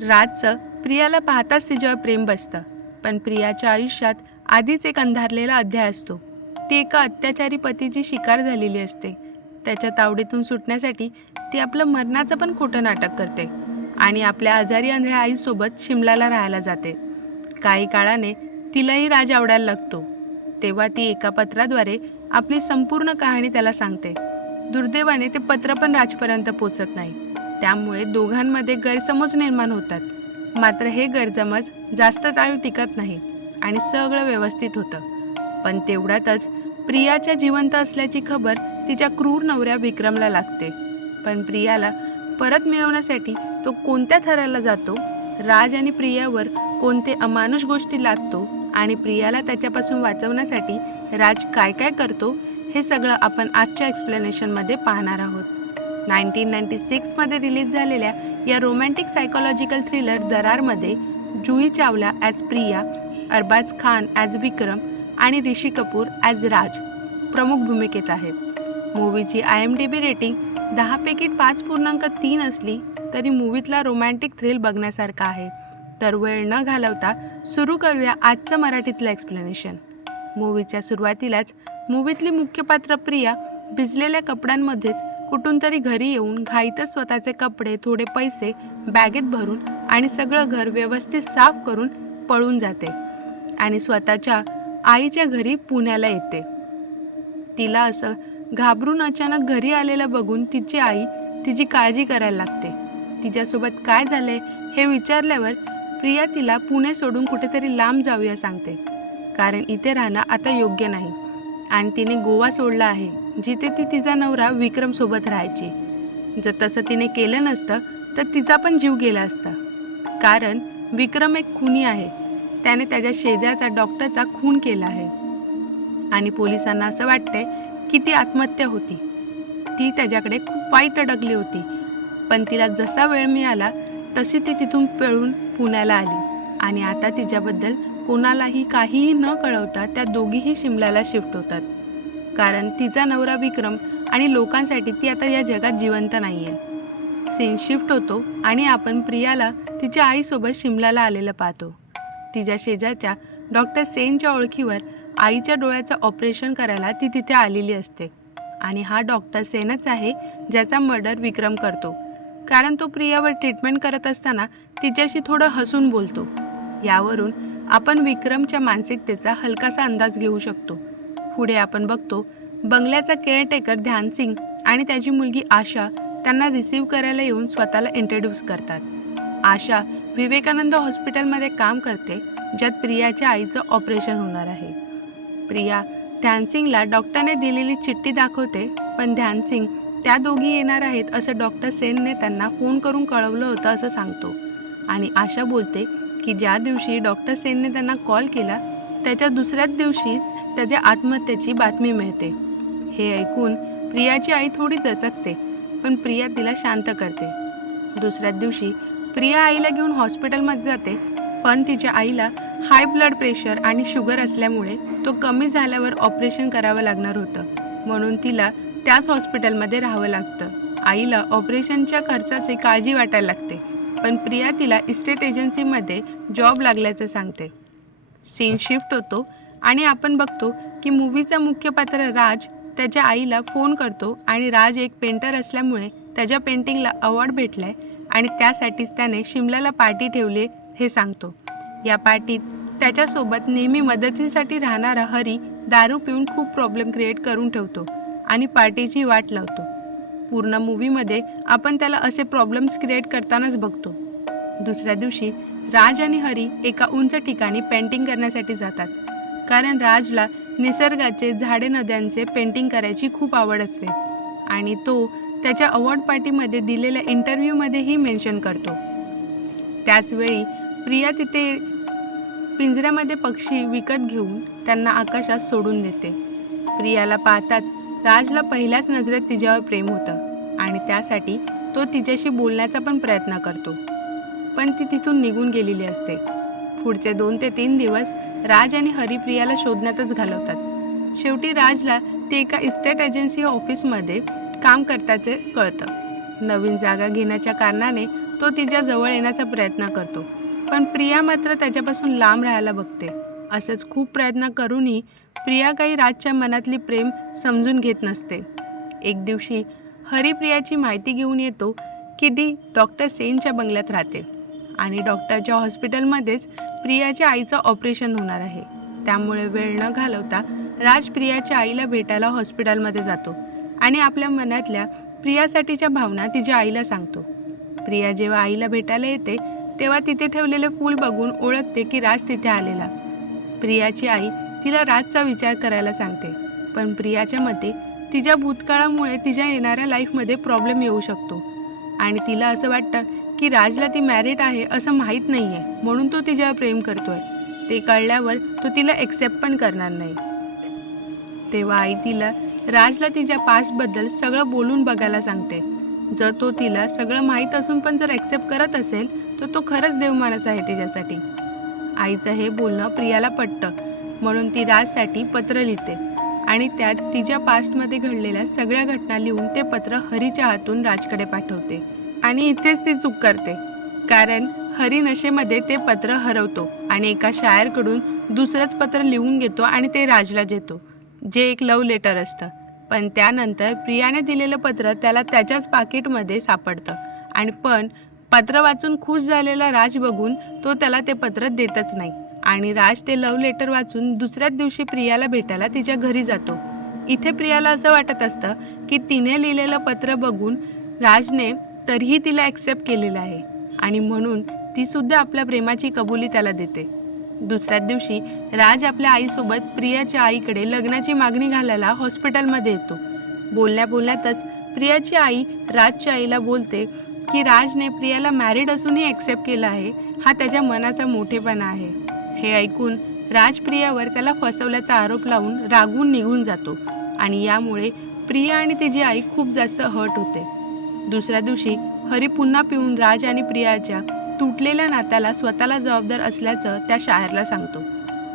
राजचं प्रियाला पाहताच तिच्यावर प्रेम बसतं. पण प्रियाच्या आयुष्यात आधीच एक अंधारलेला अध्याय असतो. ती एका अत्याचारी पतीची शिकार झालेली असते. त्याच्या तावडीतून सुटण्यासाठी ती आपलं मरणाचं पण खोटं नाटक करते आणि आपल्या आजारी आंधळ्या आईसोबत शिमलाला राहायला जाते. काही काळाने तिलाही राज आवडायला लागतो. तेव्हा ती एका पत्राद्वारे आपली संपूर्ण कहाणी त्याला सांगते. दुर्दैवाने ते पत्र पण राजपर्यंत पोचत नाही. त्यामुळे दोघांमध्ये गैरसमज निर्माण होतात. मात्र हे गैरसमज जास्त काळ टिकत नाही आणि सगळं व्यवस्थित होतं. पण तेवढ्यातच प्रियाच्या जिवंत असल्याची खबर तिच्या क्रूर नवऱ्या विक्रमला लागते. पण प्रियाला परत मिळवण्यासाठी तो कोणत्या थराला जातो? राज आणि प्रियावर कोणते अमानुष गोष्टी लादतो आणि प्रियाला त्याच्यापासून वाचवण्यासाठी राज काय काय करतो? हे सगळं आपण आजच्या एक्सप्लेनेशनमध्ये पाहणार आहोत. नाईन्टीन नाईन्टी सिक्समध्ये रिलीज झालेल्या या रोमॅन्टिक सायकोलॉजिकल थ्रिलर दरारमध्ये जुई चावला ॲज प्रिया अरबाज खान ॲज विक्रम आणि ऋषी कपूर ॲज राज प्रमुख भूमिकेत आहेत. मूवीची I M D B rating दहापैकी पाच पूर्णांक तीन असली तरी मूवीतला रोमॅन्टिक थ्रिल बघण्यासारखा आहे. तर वेळ न घालवता सुरू करूया आजचं मराठीतलं एक्सप्लेनेशन मूवीच्या सुरुवातीलाच मूवीतली मुख्य पात्र प्रिया भिजलेल्या कपड्यांमध्येच कुठून तरी घरी येऊन घाईतच स्वतःचे कपडे थोडे पैसे बॅगेत भरून आणि सगळं घर व्यवस्थित साफ करून पळून जाते आणि स्वतःच्या आईच्या घरी पुण्याला येते. तिला असं घाबरून अचानक घरी आलेलं बघून तिची आई तिची काळजी करायला लागते. तिच्यासोबत काय झालंय हे विचारल्यावर प्रिया तिला पुणे सोडून कुठेतरी लांब जाऊया सांगते. कारण इथे राहणं आता योग्य नाही आणि तिने गोवा सोडला आहे. जिथे ती तिचा नवरा विक्रमसोबत राहायची. जर तसं तिने केलं नसतं तर तिचा पण जीव गेला असता. कारण विक्रम एक खुनी आहे. त्याने त्याच्या शेजारचा डॉक्टरचा खून केला आहे. आणि पोलिसांना असं वाटते की ती आत्महत्या होती. ती त्याच्याकडे खूप वाईट अडकली होती. पण तिला जसा वेळ मिळाला तशी ती तिथून पळून पुण्याला आली. आणि आता तिच्याबद्दल कोणालाही काहीही न कळवता त्या दोघीही शिमल्याला शिफ्ट होतात. कारण तिचा नवरा विक्रम आणि लोकांसाठी ती आता या जगात जिवंत नाही आहे सीन शिफ्ट होतो आणि आपण प्रियाला तिच्या आईसोबत शिमलाला आलेलं पाहतो. तिच्या शेजारच्या डॉक्टर सेनच्या ओळखीवर आईच्या डोळ्याचं ऑपरेशन करायला ती तिथे आलेली असते. आणि हा डॉक्टर सेनच आहे ज्याचा मर्डर विक्रम करतो. कारण तो प्रियावर ट्रीटमेंट करत असताना तिच्याशी थोडं हसून बोलतो. यावरून आपण विक्रमच्या मानसिकतेचा हलकासा अंदाज घेऊ शकतो. पुढे आपण बघतो बंगल्याचा केअरटेकर ध्यानसिंग आणि त्याची मुलगी आशा त्यांना रिसीव्ह करायला येऊन स्वतःला इंट्रोड्यूस करतात. आशा विवेकानंद हॉस्पिटलमध्ये काम करते ज्यात प्रियाच्या आईचं ऑपरेशन होणार आहे. प्रिया ध्यानसिंगला डॉक्टरने दिलेली चिठ्ठी दाखवते पण ध्यानसिंग त्या दोघी येणार आहेत असं डॉक्टर सेनने त्यांना फोन करून कळवलं होतं असं सांगतो. आणि आशा बोलते की ज्या दिवशी डॉक्टर सेनने त्यांना कॉल केला त्याच्या दुसऱ्याच दिवशीच त्याच्या आत्महत्येची बातमी मिळते. हे ऐकून प्रियाची आई थोडी दचकते पण प्रिया तिला शांत करते. दुसऱ्याच दिवशी प्रिया आईला घेऊन हॉस्पिटलमध्ये जाते पण तिच्या आईला हाय ब्लड प्रेशर आणि शुगर असल्यामुळे तो कमी झाल्यावर ऑपरेशन करावं लागणार होतं. म्हणून तिला त्याच हॉस्पिटलमध्ये राहावं लागतं. आईला ऑपरेशनच्या खर्चाची काळजी वाटायला लागते पण प्रिया तिला इस्टेट एजन्सीमध्ये जॉब लागल्याचं सांगते. सीन शिफ्ट होतो आणि आपण बघतो की मूवीचा मुख्य पात्र राज त्याच्या आईला फोन करतो आणि राज एक पेंटर असल्यामुळे त्याच्या पेंटिंगला अवॉर्ड भेटलाय आणि त्यासाठीच त्याने शिमल्याला पार्टी ठेवली हे सांगतो. या पार्टीत त्याच्यासोबत नेहमी मदतीसाठी राहणारा हरी दारू पिऊन खूप प्रॉब्लेम क्रिएट करून ठेवतो आणि पार्टीची वाट लावतो. पूर्ण मूवीमध्ये आपण त्याला असे प्रॉब्लेम्स क्रिएट करतानाच बघतो. दुसऱ्या दिवशी राज आणि हरी एका उंच ठिकाणी पेंटिंग करण्यासाठी जातात. कारण राजला निसर्गाचे झाडे नद्यांचे पेंटिंग करायची खूप आवड असते. आणि तो त्याच्या अवॉर्ड पार्टीमध्ये दिलेल्या इंटरव्ह्यूमध्येही मेन्शन करतो. त्याचवेळी प्रिया तिथे पिंजऱ्यामध्ये पक्षी विकत घेऊन त्यांना आकाशात सोडून देते. प्रियाला पाहताच राजला पहिल्याच नजरेत तिच्यावर प्रेम होतं आणि त्यासाठी तो तिच्याशी बोलण्याचा पण प्रयत्न करतो. पण ती तिथून निघून गेलेली असते. पुढचे दोन ते तीन दिवस राज आणि हरिप्रियाला शोधण्यातच घालवतात. शेवटी राजला ते एका इस्टेट एजन्सी ऑफिसमध्ये काम करताचे कळतं. नवीन जागा घेण्याच्या कारणाने तो तिच्या जवळ येण्याचा प्रयत्न करतो. पण प्रिया मात्र त्याच्यापासून लांब राहायला बघते. असंच खूप प्रयत्न करूनही प्रिया काही राजच्या मनातली प्रेम समजून घेत नसते. एक दिवशी हरिप्रियाची माहिती घेऊन येतो की ती डॉक्टर सेनच्या बंगल्यात राहते. आणि डॉक्टरच्या हॉस्पिटलमध्येच प्रियाच्या आईचं ऑपरेशन होणार आहे. त्यामुळे वेळ न घालवता राज प्रियाच्या आईला भेटायला हॉस्पिटलमध्ये जातो आणि आपल्या मनातल्या प्रियासाठीच्या भावना तिच्या आईला सांगतो. प्रिया जेव्हा आईला भेटायला येते तेव्हा तिथे ठेवलेले फूल बघून ओळखते की राज तिथे आलेला. प्रियाची आई तिला राजचा विचार करायला सांगते पण प्रियाच्या मते तिच्या भूतकाळामुळे तिच्या येणाऱ्या लाईफमध्ये प्रॉब्लेम येऊ शकतो. आणि तिला असं वाटतं की राजला ती मॅरिड आहे असं माहीत नाही आहे म्हणून तो तिच्यावर प्रेम करतोय. ते कळल्यावर तो तिला एक्सेप्ट पण करणार नाही. तेव्हा आई तिला राजला तिच्या पास्टबद्दल सगळं बोलून बघायला सांगते. जर तो तिला सगळं माहीत असून पण जर ॲक्सेप्ट करत असेल तर तो खरंच देवमानस आहे तिच्यासाठी. आईचं हे बोलणं प्रियाला पटतं. म्हणून ती राजसाठी पत्र लिहिते. आणि त्यात तिच्या पास्टमध्ये घडलेल्या सगळ्या घटना लिहून ते पत्र हरीच्या हातून राजकडे पाठवते. आणि इथेच ती चूक करते. कारण हरी नशेमध्ये ते पत्र हरवतो आणि एका शायरकडून दुसरंच पत्र लिहून घेतो आणि ते राजला देतो जे एक लव्ह लेटर असतं. पण त्यानंतर प्रियाने दिलेलं पत्र त्याला त्याच्याच पाकिटमध्ये सापडतं. आणि पण पत्र वाचून खुश झालेला राज बघून तो त्याला ते पत्र देतच नाही. आणि राज ते लव्ह लेटर वाचून दुसऱ्याच दिवशी प्रियाला भेटायला तिच्या घरी जातो. इथे प्रियाला असं वाटत असतं की तिने लिहिलेलं पत्र बघून राजने तरीही तिला ॲक्सेप्ट केलेलं आहे. आणि म्हणून तीसुद्धा आपल्या प्रेमाची कबुली त्याला देते. दुसऱ्याच दिवशी राज आपल्या आईसोबत प्रियाच्या आईकडे लग्नाची मागणी घालायला हॉस्पिटलमध्ये येतो. बोलण्या बोलण्यातच प्रियाची आई राजच्या आईला बोलते की राजने प्रियाला मॅरिड असूनही ॲक्सेप्ट केलं आहे. हा त्याच्या मनाचा मोठेपणा आहे. हे ऐकून राज प्रियावर त्याला फसवल्याचा आरोप लावून रागून निघून जातो. आणि यामुळे प्रिया आणि तिची आई खूप जास्त हर्ट होते. दुसऱ्या दिवशी हरी पुन्हा पिऊन राज आणि प्रियाच्या तुटलेल्या नात्याला स्वतःला जबाबदार असल्याचं त्या शायरला सांगतो.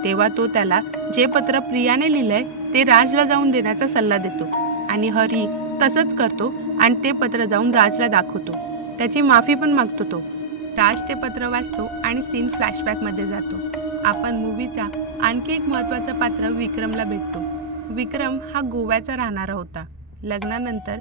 तेव्हा तो त्याला जे पत्र प्रियाने लिहिलंय ते राजला जाऊन देण्याचा सल्ला देतो आणि हरी तसंच करतो आणि ते पत्र जाऊन राजला दाखवतो. त्याची माफी पण मागतो तो. राज ते पत्र वाचतो आणि सीन फ्लॅशबॅकमध्ये जातो. आपण मूवीचा आणखी एक महत्त्वाचं पात्र विक्रमला भेटतो. विक्रम हा गोव्याचा राहणारा होता. लग्नानंतर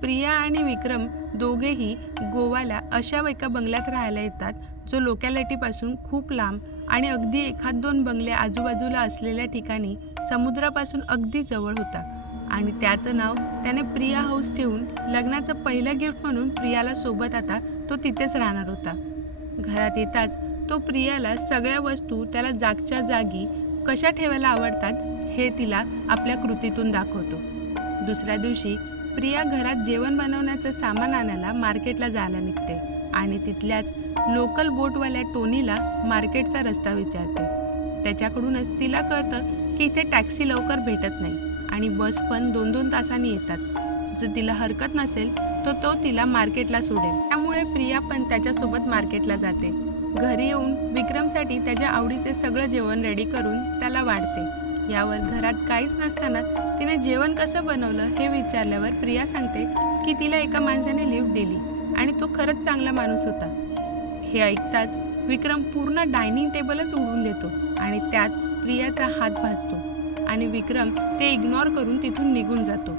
प्रिया आणि विक्रम दोघेही गोव्याला अशा एका बंगल्यात राहायला येतात जो लोकॅलिटीपासून खूप लांब आणि अगदी एखाद दोन बंगले आजूबाजूला असलेल्या ठिकाणी समुद्रापासून अगदी जवळ होता. आणि त्याचं नाव त्याने प्रिया हाऊस ठेवून लग्नाचं पहिलं गिफ्ट म्हणून प्रियाला सोबत आता तो तिथेच राहणार होता. घरात येताच तो प्रियाला सगळ्या वस्तू त्याला जागच्या जागी कशा ठेवायला आवडतात हे तिला आपल्या कृतीतून दाखवतो. दुसऱ्या दिवशी प्रिया घरात जेवण बनवण्याचं सामान आणायला मार्केटला जायला निघते आणि तिथल्याच लोकल बोटवाल्या टोनीला मार्केटचा रस्ता विचारते. त्याच्याकडूनच तिला कळतं की इथे टॅक्सी लवकर भेटत नाही आणि बस पण दोन दोन तासांनी येतात. जर तिला हरकत नसेल तर तो तिला मार्केटला सोडेल. त्यामुळे प्रिया पण त्याच्यासोबत मार्केटला जाते. घरी येऊन विक्रमसाठी त्याच्या आवडीचे सगळं जेवण रेडी करून त्याला वाढते. यावर घरात काहीच नसताना तिने जेवण कसं बनवलं हे विचारल्यावर प्रिया सांगते की तिला एका माणसाने लिफ्ट दिली आणि तो खरंच चांगला माणूस होता. हे ऐकताच विक्रम पूर्ण डायनिंग टेबलच उडवून देतो आणि त्यात प्रियाचा हात भासतो आणि विक्रम ते इग्नोर करून तिथून निघून जातो.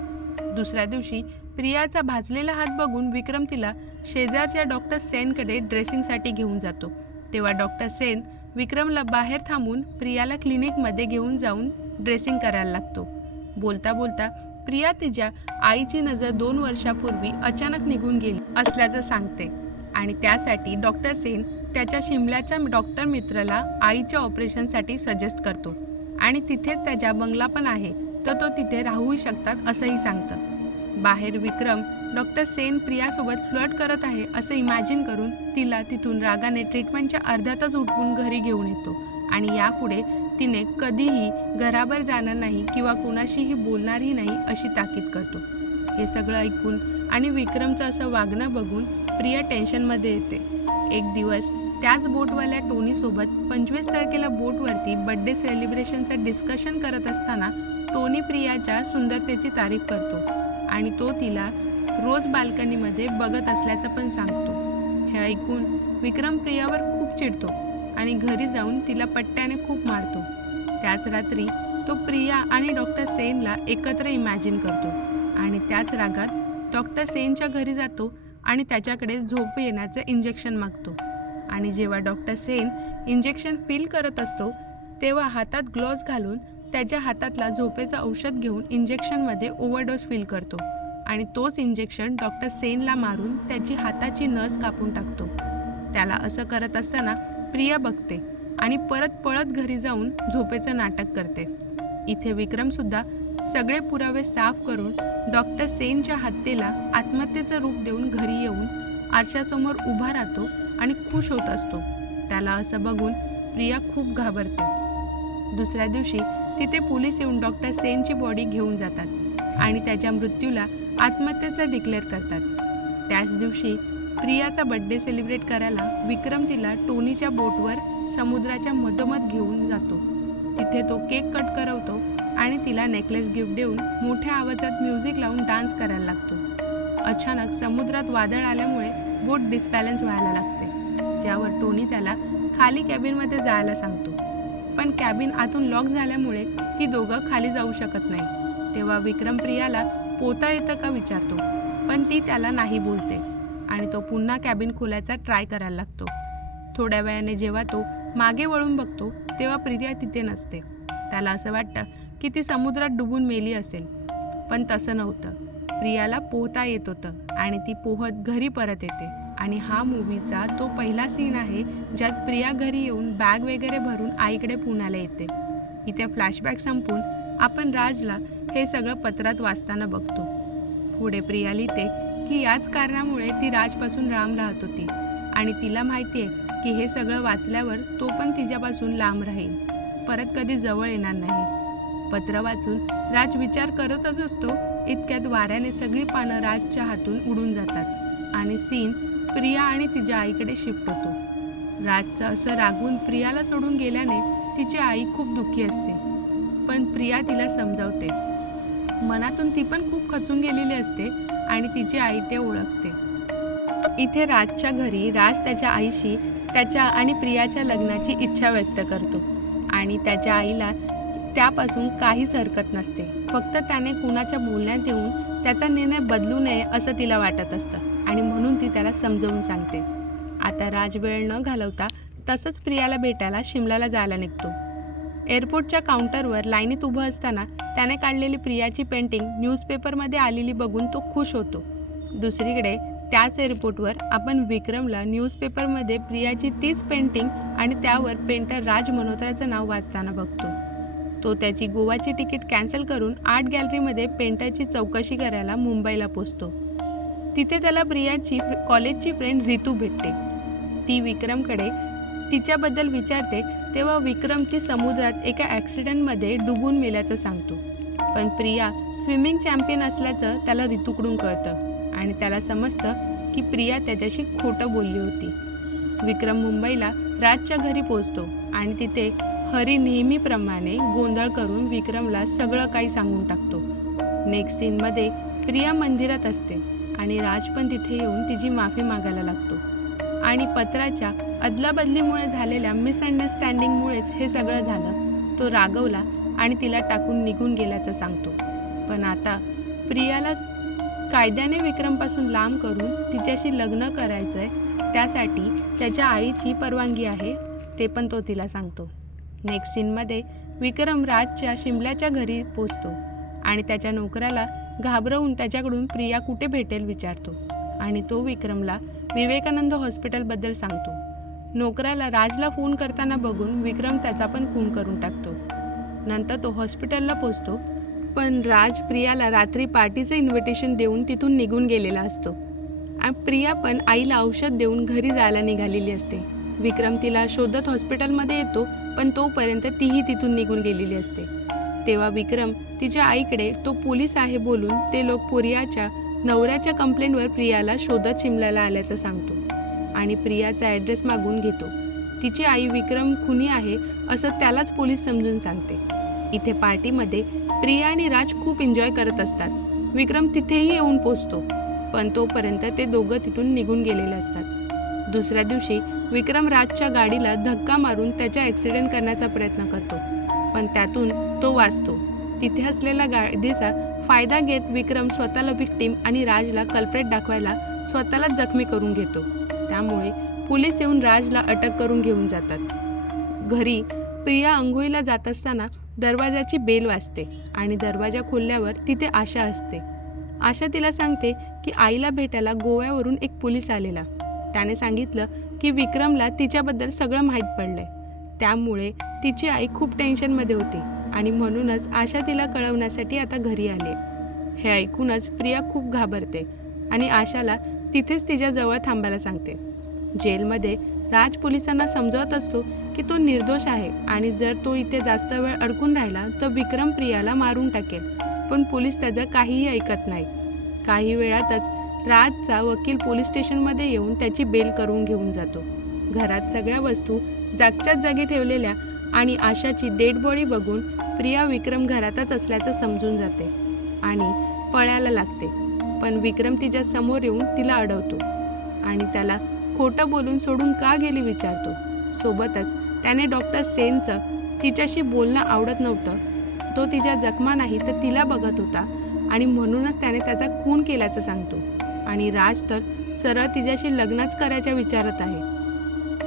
दुसऱ्या दिवशी प्रियाचा भाजलेला हात बघून विक्रम तिला शेजारच्या डॉक्टर सेनकडे ड्रेसिंगसाठी घेऊन जातो. तेव्हा डॉक्टर सेन विक्रमला बाहेर थांबून प्रियाला क्लिनिकमध्ये घेऊन जाऊन ड्रेसिंग करायला लागतो. बोलता बोलता प्रिया तिच्या आईची नजर दोन वर्षापूर्वी अचानक निघून गेली असल्याचं सांगते आणि त्यासाठी डॉक्टर सेन त्याच्या शिमल्याच्या डॉक्टर मित्राला आईच्या ऑपरेशनसाठी सजेस्ट करतो. आणि तिथेच त्याच्या बंगला पण आहे तर तो तिथे राहूही शकतात असंही सांगतं. बाहेर विक्रम डॉक्टर सेन प्रियासोबत फ्लर्ट करत आहे असं इमॅजिन करून तिला तिथून रागाने ट्रीटमेंटच्या अर्ध्यातच उठवून घरी घेऊन येतो. आणि यापुढे तिने कधीही घराबाहेर जाणार नाही किंवा कोणाशीही बोलणारही नाही अशी ताकीद करतो. हे सगळं ऐकून आणि विक्रमचं असं वागणं बघून प्रिया टेन्शनमध्ये येते. एक दिवस त्याच बोटवाल्या टोनीसोबत पंचवीस तारखेला बोटवरती बड्डे सेलिब्रेशनचं डिस्कशन करत असताना टोनी प्रियाच्या सुंदरतेची तारीफ करतो. आणि तो तिला रोज बाल्कनीमध्ये बघत असल्याचं पण सांगतो. हे ऐकून विक्रम प्रियावर खूप चिडतो आणि घरी जाऊन तिला पट्ट्याने खूप मारतो. त्याच रात्री तो प्रिया आणि डॉक्टर सेनला एकत्र इमॅजिन करतो आणि त्याच रागात डॉक्टर सेनच्या घरी जातो आणि त्याच्याकडे झोप येण्याचं इंजेक्शन मागतो. आणि जेव्हा डॉक्टर सेन इंजेक्शन फील करत असतो तेव्हा हातात ग्लोव्ज घालून त्याच्या हातातला झोपेचं औषध घेऊन इंजेक्शनमध्ये ओव्हरडोस फील करतो. आणि तोच इंजेक्शन डॉक्टर सेनला मारून त्याची हाताची नस कापून टाकतो. त्याला असं करत असताना प्रिया बघते आणि परत पळत घरी जाऊन झोपेचं नाटक करते. इथे विक्रमसुद्धा सगळे पुरावे साफ करून डॉक्टर सेनच्या हत्येला आत्महत्येचं रूप देऊन घरी येऊन आरशासमोर उभा राहतो आणि खुश होत असतो. त्याला असं बघून प्रिया खूप घाबरते. दुसऱ्या दिवशी तिथे पोलीस येऊन डॉक्टर सेनची बॉडी घेऊन जातात आणि त्याच्या मृत्यूला आत्महत्येचं डिक्लेअर करतात. त्याच दिवशी प्रियाचा बड्डे सेलिब्रेट करायला विक्रम तिला टोनीच्या बोटवर समुद्राच्या मधोमध घेऊन जातो. तिथे तो केक कट करवतो आणि तिला नेकलेस गिफ्ट देऊन मोठ्या आवाजात म्युझिक लावून डान्स करायला लागतो. अचानक समुद्रात वादळ आल्यामुळे बोट डिस्बॅलन्स व्हायला लागते ज्यावर टोनी त्याला खाली कॅबिनमध्ये जायला सांगतो. पण कॅबिन आतून लॉक झाल्यामुळे ती दोघं खाली जाऊ शकत नाही. तेव्हा विक्रम प्रियाला पोता येतं का विचारतो पण ती त्याला नाही बोलते आणि तो पुन्हा कॅबिन खोलायचा ट्राय करायला लागतो. थोड्या वेळाने जेव्हा तो मागे वळून बघतो तेव्हा प्रिया तिथे नसते. त्याला असं वाटतं की ती समुद्रात डुबून मेली असेल. पण तसं नव्हतं. प्रियाला पोहता येत होतं आणि ती पोहत घरी परत येते. आणि हा मूवीचा तो पहिला सीन आहे ज्यात प्रिया घरी येऊन बॅग वगैरे भरून आईकडे पुण्याला येते. इथे फ्लॅशबॅक संपून आपण राजला हे सगळं पत्रात वाचताना बघतो. पुढे प्रिया लिहिते की याच कारणामुळे ती राजपासून राम राहत होती आणि तिला माहिती आहे की हे सगळं वाचल्यावर तो पण तिच्यापासून लांब राहील. परत कधी जवळ येणार नाही. पत्र वाचून राज विचार करतच असतो इतक्यात वाऱ्याने सगळी पानं राजच्या हातून उडून जातात आणि सीन प्रिया आणि तिच्या आईकडे शिफ्ट होतो. राजचं असं रागून प्रियाला सोडून गेल्याने तिची आई खूप दुःखी असते. पण प्रिया तिला समजावते. मनातून ती पण खूप खचून गेलेली असते आणि तिची आई ते ओळखते. इथे राजच्या घरी राज त्याच्या आईशी त्याच्या आणि प्रियाच्या लग्नाची इच्छा व्यक्त करतो आणि त्याच्या आईला त्यापासून काहीच हरकत नसते. फक्त त्याने कुणाच्या बोलण्यात येऊन त्याचा निर्णय बदलू नये असं तिला वाटत असतं आणि म्हणून ती त्याला समजवून सांगते. आता राज वेळ न घालवता तसंच प्रियाला भेटायला शिमलाला जायला निघतो. एअरपोर्टच्या काउंटरवर लाईनीत उभं असताना त्याने काढलेली प्रियाची पेंटिंग न्यूजपेपरमध्ये आलेली बघून तो खुश होतो. दुसरीकडे त्याच एअरपोर्टवर आपण विक्रमला न्यूजपेपरमध्ये प्रियाची तीच पेंटिंग आणि त्यावर पेंटर राज मल्होत्राचं नाव वाचताना बघतो. तो त्याची गोवाची तिकीट कॅन्सल करून आर्ट गॅलरीमध्ये पेंटरची चौकशी करायला मुंबईला पोचतो. तिथे त्याला प्रियाची कॉलेजची फ्रेंड रितू भेटते. ती विक्रमकडे तिच्याबद्दल विचारते तेव्हा विक्रम ती समुद्रात एका ॲक्सिडेंटमध्ये डुबून मेल्याचं सांगतो. पण प्रिया स्विमिंग चॅम्पियन असल्याचं त्याला ऋतूकडून कळतं आणि त्याला समजतं की प्रिया त्याच्याशी खोटं बोलली होती. विक्रम मुंबईला राजच्या घरी पोचतो आणि तिथे हरी नेहमीप्रमाणे गोंधळ करून विक्रमला सगळं काही सांगून टाकतो. नेक्स्ट सीनमध्ये प्रिया मंदिरात असते आणि राज पण तिथे येऊन तिची माफी मागायला लागतो. आणि पत्राच्या अदलाबदलीमुळे झालेल्या मिसअंडरस्टँडिंगमुळेच हे सगळं झालं. तो रागवला आणि तिला टाकून निघून गेल्याचं सांगतो. पण आता प्रियाला कायद्याने विक्रमपासून लांब करून तिच्याशी लग्न करायचं आहे त्यासाठी त्याच्या आईची परवानगी आहे ते पण तो तिला सांगतो. नेक्स्ट सीनमध्ये विक्रम राजच्या शिमल्याच्या घरी पोचतो आणि त्याच्या नोकराला घाबरवून त्याच्याकडून प्रिया कुठे भेटेल विचारतो. आणि तो विक्रमला विवेकानंद हॉस्पिटलबद्दल सांगतो. नोकराला राजला फोन करताना बघून विक्रम त्याचा पण खून करून टाकतो. नंतर तो हॉस्पिटलला पोचतो. पण राज प्रियाला रात्री पार्टीचं इन्व्हिटेशन देऊन तिथून निघून गेलेला असतो. आणि प्रिया पण आईला औषध देऊन घरी जायला निघालेली असते. विक्रम तिला शोधत हॉस्पिटलमध्ये येतो पण तोपर्यंत तीही तिथून निघून गेलेली असते. तेव्हा विक्रम तिच्या आईकडे तो पोलीस आहे बोलून ते लोक पुरियाच्या नवऱ्याच्या कंप्लेंटवर प्रियाला शोधत शिमल्याला आल्याचं सांगतो. आणि प्रियाचा ॲड्रेस मागून घेतो. तिची आई विक्रम खुनी आहे असं त्यालाच पोलीस समजून सांगते. इथे पार्टीमध्ये प्रिया आणि राज खूप एन्जॉय करत असतात. विक्रम तिथेही येऊन पोचतो. पण तोपर्यंत ते दोघं तिथून निघून गेलेले असतात. दुसऱ्या दिवशी विक्रम राजच्या गाडीला धक्का मारून त्याच्या ॲक्सिडेंट करण्याचा प्रयत्न करतो. पण त्यातून तो वाचतो. तिथे असलेल्या गाडीचा फायदा घेत विक्रम स्वतःला विक्टीम आणि राजला कल्प्रेट दाखवायला स्वतःला जखमी करून घेतो. त्यामुळे पोलीस येऊन राजला अटक करून घेऊन जातात. घरी प्रिया अंघोळीला जात असताना दरवाजाची बेल वाजते आणि दरवाजा खोलल्यावर तिथे आशा असते. आशा तिला सांगते की आईला भेटायला गोव्यावरून एक पोलीस आलेला. त्याने सांगितलं की विक्रमला तिच्याबद्दल सगळं माहीत पडलंय. त्यामुळे तिची आई खूप टेन्शनमध्ये होती. आणि म्हणूनच आशा तिला कळवण्यासाठी आता घरी आले. हे ऐकूनच प्रिया खूप घाबरते आणि आशाला तिथेच तिच्या जवळ थांबायला सांगते. जेलमध्ये राज पोलिसांना समजावत असतो की तो निर्दोष आहे आणि जर तो इथे जास्त वेळ अडकून राहिला तर विक्रम प्रियाला मारून टाकेल पण पोलीस त्याचं काहीही ऐकत नाही. काही वेळातच राजचा वकील पोलीस स्टेशनमध्ये येऊन त्याची बेल करून घेऊन जातो. घरात सगळ्या वस्तू जागच्याच जागी ठेवलेल्या आणि आशाची डेड बॉडी बघून प्रिया विक्रम घरातच असल्याचं समजून जाते आणि पळायला लागते. पण विक्रम तिच्या समोर येऊन तिला अडवतो आणि त्याला खोटं बोलून सोडून का गेली विचारतो. सोबतच त्याने डॉक्टर सेनचं तिच्याशी बोलणं आवडत नव्हतं. तो तिच्या जखमा नाही तर तिला बघत होता आणि म्हणूनच त्याने त्याचा खून केल्याचं सांगतो. आणि राज तर सरळ तिच्याशी लग्नच करायच्या विचारत आहे.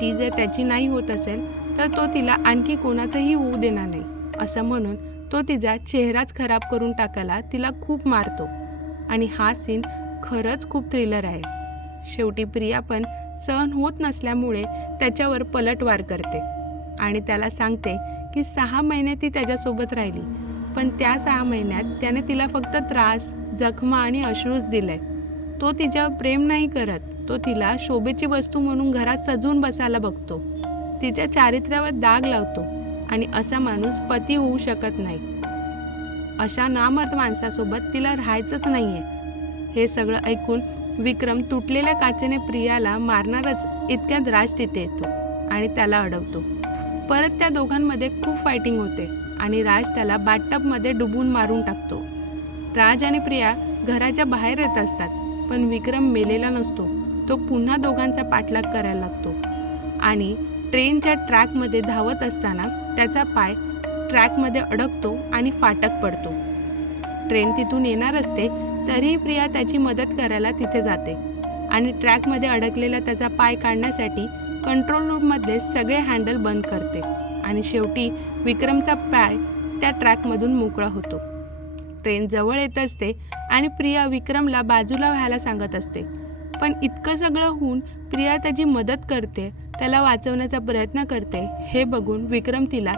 ती जर त्याची नाही होत असेल तर तो तिला आणखी कोणाचंही होऊ देणार नाही. असं म्हणून तो तिचा चेहराच खराब करून टाकायला तिला खूप मारतो. आणि हा सीन खरंच खूप थ्रिलर आहे. शेवटी प्रिया पण सहन होत नसल्यामुळे त्याच्यावर पलटवार करते. आणि त्याला सांगते की सहा महिने ती त्याच्यासोबत राहिली. पण त्या सहा महिन्यात त्याने तिला फक्त त्रास जखमा आणि अश्रूच दिले. तो तिच्यावर प्रेम नाही करत. तो तिला शोभेची वस्तू म्हणून घरात सजवून बसायला बघतो. तिच्या चारित्र्यावर दाग लावतो आणि असा माणूस पती होऊ शकत नाही. अशा नामत माणसासोबत तिला राहायचंच नाही आहे हे सगळं ऐकून विक्रम तुटलेल्या काचेने प्रियाला मारणारच इतक्यात राज तिथे येतो आणि त्याला अडवतो. परत त्या दोघांमध्ये खूप फायटिंग होते आणि राज त्याला बाटटबमध्ये डुबून मारून टाकतो. राज आणि प्रिया घराच्या बाहेर येत असतात पण विक्रम मेलेला नसतो. तो पुन्हा दोघांचा पाठलाग करायला लागतो. आणि ट्रेनच्या ट्रॅकमध्ये धावत असताना त्याचा पाय ट्रॅकमध्ये अडकतो आणि फाटक पडतो. ट्रेन तिथून येणार असते तरीही प्रिया त्याची मदत करायला तिथे जाते आणि ट्रॅकमध्ये अडकलेला त्याचा पाय काढण्यासाठी कंट्रोल रूममधले सगळे हँडल बंद करते आणि शेवटी विक्रमचा पाय त्या ट्रॅकमधून मोकळा होतो. ट्रेन जवळ येत असते आणि प्रिया विक्रमला बाजूला व्हायला सांगत असते. पण इतकं सगळं होऊन प्रिया त्याची मदत करते त्याला वाचवण्याचा प्रयत्न करते. हे बघून विक्रम तिला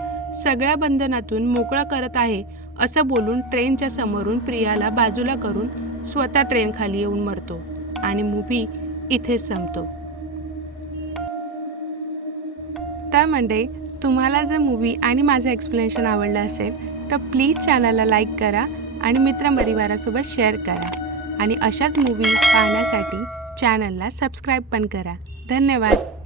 सगळ्या बंधनातून मोकळा करत आहे असं बोलून ट्रेनच्या समोरून प्रियाला बाजूला करून स्वतः ट्रेन खाली येऊन मरतो आणि मूव्ही इथेच संपतो. तर मंडळी तुम्हाला जर मूवी आणि माझं एक्सप्लेनेशन आवडलं असेल तर प्लीज चॅनलला लाईक करा आणि मित्रपरिवारासोबत शेअर करा. आणि अशाच मूवी पाहण्यासाठी चॅनलला सबस्क्राईब पण करा. धन्यवाद.